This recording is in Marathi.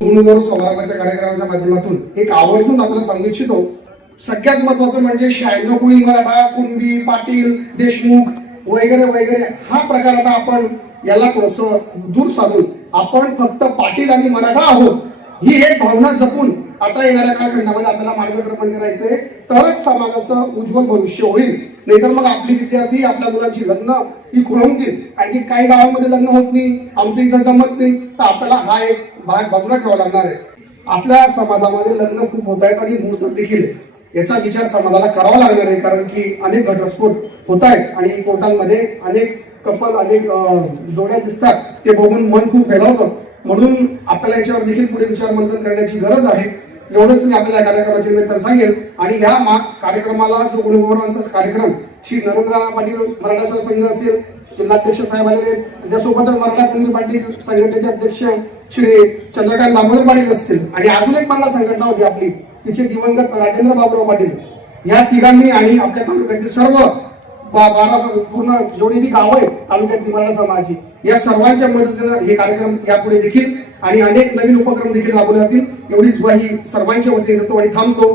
गुणगौरव समारंभाच्या कार्यक्रमाच्या माध्यमातून एक आवर्जून आपल्याला सांगू इच्छितो. सगळ्यात महत्वाचं म्हणजे शहाण्णव कुळी मराठा कुणबी पाटील देशमुख वगैरे वगैरे हा प्रकार आता आपण याला थोडस दूर साधून आपण फक्त पाटील आणि मराठा आहोत. ही एक भावना जपून आता येणाऱ्या कालखंडामध्ये आपल्याला मार्गक्रमण करायचंय. तरच समाजाचं उज्ज्वल भविष्य होईल. नाहीतर मग आपली विद्यार्थी आपल्या मुलांची लग्न ही खुळवतील आणि ती काही गावांमध्ये लग्न होत नाही आमचं इथं जमत नाही. तर आपल्याला हा एक भाग बाजूला ठेवावा लागणार आहे. आपल्या समाजामध्ये लग्न खूप होत आहेत आणि मूर्त देखील याचा विचार समाजाला करावा लागणार आहे कारण की अनेक घटस्फोट होत आहेत आणि कोर्टांमध्ये अनेक कपल अनेक जोड्या दिसतात. ते बघून मन खूप फैलावतं म्हणून आपल्याला याच्यावर देखील पुढे विचार मंथन करण्याची गरज आहे. एवढंच मी आपल्या कार्यक्रमाच्या निमित्त सांगेल आणि ह्या मा कार्यक्रमाला जो गुणगौरवांचा कार्यक्रम श्री नरेंद्र पाटील मराठा संघ असेल जिल्हाध्यक्ष साहेब आलेले आहेत. त्यासोबतच मराठा कुणबी पाटील संघटनेचे अध्यक्ष श्री चंद्रकांत दामोदर पाटील असतील. आणि अजून एक मराठा संघटना होती आपली तिचे दिवंगत राजेंद्र बाबुराव पाटील. या तिघांनी आणि आपल्या तालुक्यातील सर्व बारा पूर्ण जेवढी बी गाव आहे तालुक्यात मराठा समाजाची या सर्वांच्या मदतीनं हे कार्यक्रम यापुढे देखील आणि अनेक नवीन उपक्रम देखील राबवले जातील एवढीच ग्वाही सर्वांच्या वतीने देतो आणि थांबतो.